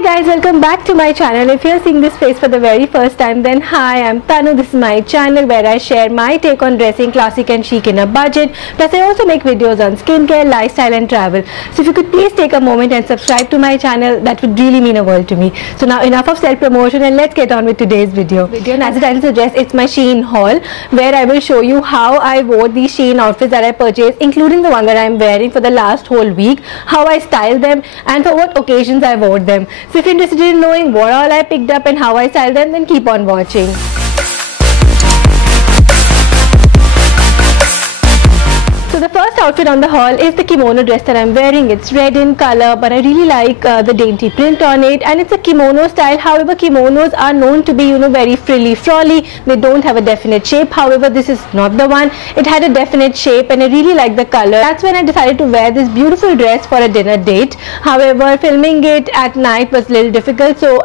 Hi guys, welcome back to my channel. If you're seeing this face for the very first time, then hi, I'm Tanu. This is my channel where I share my take on dressing classic and chic in a budget. Plus I also make videos on skincare, lifestyle and travel. So if you could please take a moment and subscribe to my channel, that would really mean a world to me. So now enough of self-promotion and let's get on with today's video. And as the title suggests, it's my Shein haul where I will show you how I wore these Shein outfits that I purchased, including the one that I'm wearing for the last whole week, how I styled them and for what occasions I wore them. So if you're interested in knowing what all I picked up and how I styled them, then keep on watching. So the first outfit on the haul is the kimono dress that I'm wearing. It's red in color, but I really like the dainty print on it, and it's a kimono style. However, kimonos are known to be, very frilly frolly. They don't have a definite shape. However, this is not the one. It had a definite shape and I really like the color. That's when I decided to wear this beautiful dress for a dinner date. However, filming it at night was a little difficult, so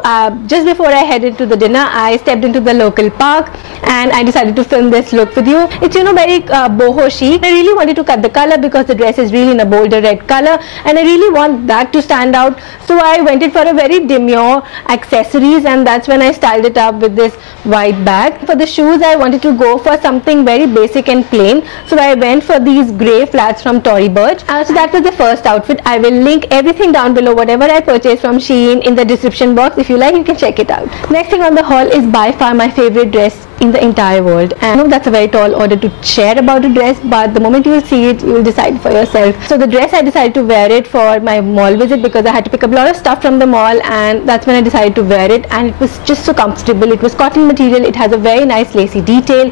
just before I headed to the dinner, I stepped into the local park and I decided to film this look with you. It's very boho chic. I really wanted to cut the color because the dress is really in a bolder red color and I really want that to stand out, so I went in for a very demure accessories, and that's when I styled it up with this white bag. For the shoes, I wanted to go for something very basic and plain, so I went for these grey flats from Tory Burch. So that was the first outfit. I will link everything down below, whatever I purchased from Shein, in the description box. If you like, you can check it out. Next thing on the haul is by far my favorite dress in the entire world, and I know that's a very tall order to share about a dress, but the moment you will see it, you will decide for yourself. So the dress, I decided to wear it for my mall visit because I had to pick up a lot of stuff from the mall, and that's when I decided to wear it, and it was just so comfortable. It was cotton material, it has a very nice lacy detail,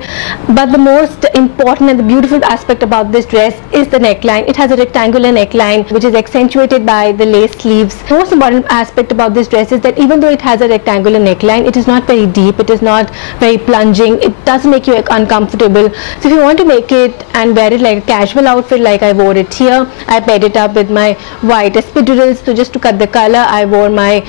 but the most important and the beautiful aspect about this dress is the neckline. It has a rectangular neckline which is accentuated by the lace sleeves. The most important aspect about this dress is that even though it has a rectangular neckline, it is not very deep, it is not very plunging, it doesn't make you uncomfortable. So if you want to make it and wear it like a casual outfit like I wore it here, I paired it up with my white epidurals. So just to cut the color, I wore my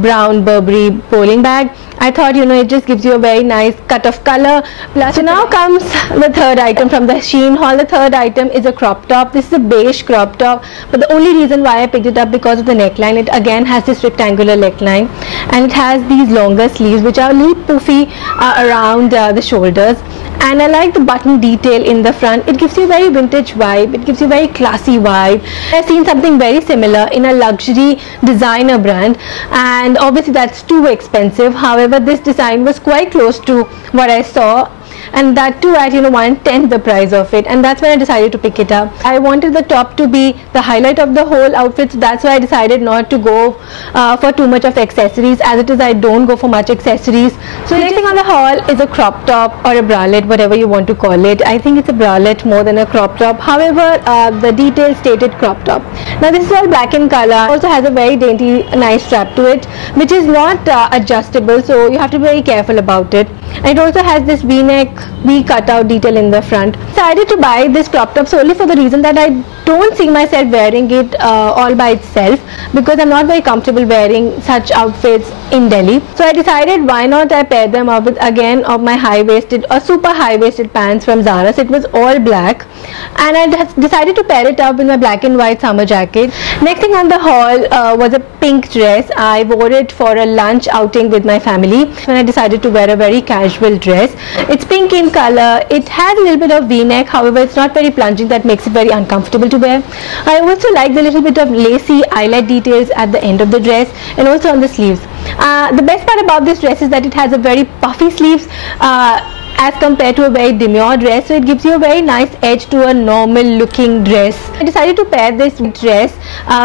brown Burberry bowling bag. I thought it just gives you a very nice cut of color. Plus, so now comes the third item from the Shein haul. The third item is a crop top. This is a beige crop top, but the only reason why I picked it up because of the neckline. It again has this rectangular neckline and it has these longer sleeves which are a little poofy around the shoulders, and I like the button detail in the front. It gives you a very vintage vibe, it gives you a very classy vibe. I've seen something very similar in a luxury designer brand, and obviously that's too expensive. However, this design was quite close to what I saw, and that too at 1/10 the price of it, and that's when I decided to pick it up. I wanted the top to be the highlight of the whole outfit, so that's why I decided not to go for too much of accessories. As it is, I don't go for much accessories. So next thing on the haul is a crop top or a bralette, whatever you want to call it. I think it's a bralette more than a crop top. However, the details stated crop top. Now this is all black in color. Also has a very dainty nice strap to it, which is not adjustable, so you have to be very careful about it. And it also has this V-neck, V-cutout detail in the front. So I decided to buy this crop top solely for the reason that I don't see myself wearing it all by itself, because I'm not very comfortable wearing such outfits in Delhi. So I decided why not I pair them up with again of my high-waisted or super high-waisted pants from Zara. So it was all black, and I decided to pair it up with my black and white summer jacket. Next thing on the haul was a pink dress. I wore it for a lunch outing with my family when I decided to wear a very casual dress. It's pink in color. It has a little bit of V-neck, however it's not very plunging, that makes it very uncomfortable to wear. I also like the little bit of lacy eyelet details at the end of the dress and also on the sleeves. The best part about this dress is that it has a very puffy sleeves as compared to a very demure dress, so it gives you a very nice edge to a normal looking dress. I decided to pair this dress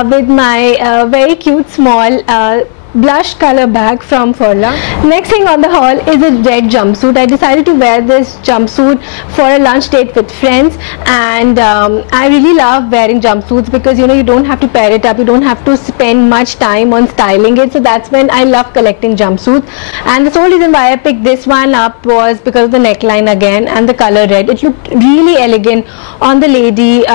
with my very cute small blush color bag from Furla. Next thing on the haul is a red jumpsuit. I decided to wear this jumpsuit for a lunch date with friends, and I really love wearing jumpsuits because you don't have to pair it up, you don't have to spend much time on styling it. So that's when I love collecting jumpsuits, and the sole reason why I picked this one up was because of the neckline again and the color red. It looked really elegant on the lady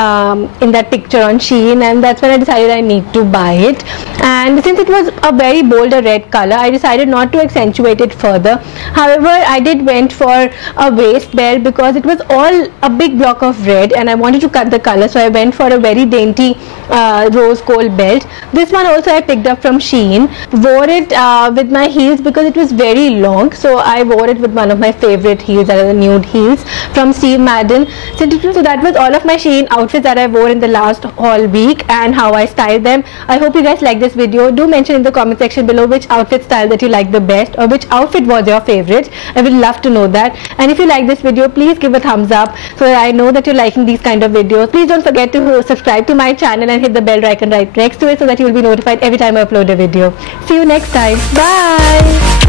in that picture on Shein, and that's when I decided I need to buy it. And since it was a very bold a red color, I decided not to accentuate it further. However, I did went for a waist belt because it was all a big block of red and I wanted to cut the color, so I went for a very dainty rose gold belt. This one also I picked up from Shein. Wore it with my heels because it was very long, so I wore it with one of my favorite heels, that are the nude heels from Steve Madden. So that was all of my Shein outfits that I wore in the last haul week and how I styled them. I hope you guys like this video. Do mention in the comment section below which outfit style that you like the best, or which outfit was your favorite. I would love to know that. And if you like this video, please give a thumbs up so that I know that you're liking these kind of videos. Please don't forget to subscribe to my channel and hit the bell icon right next to it so that you will be notified every time I upload a video. See you next time. Bye.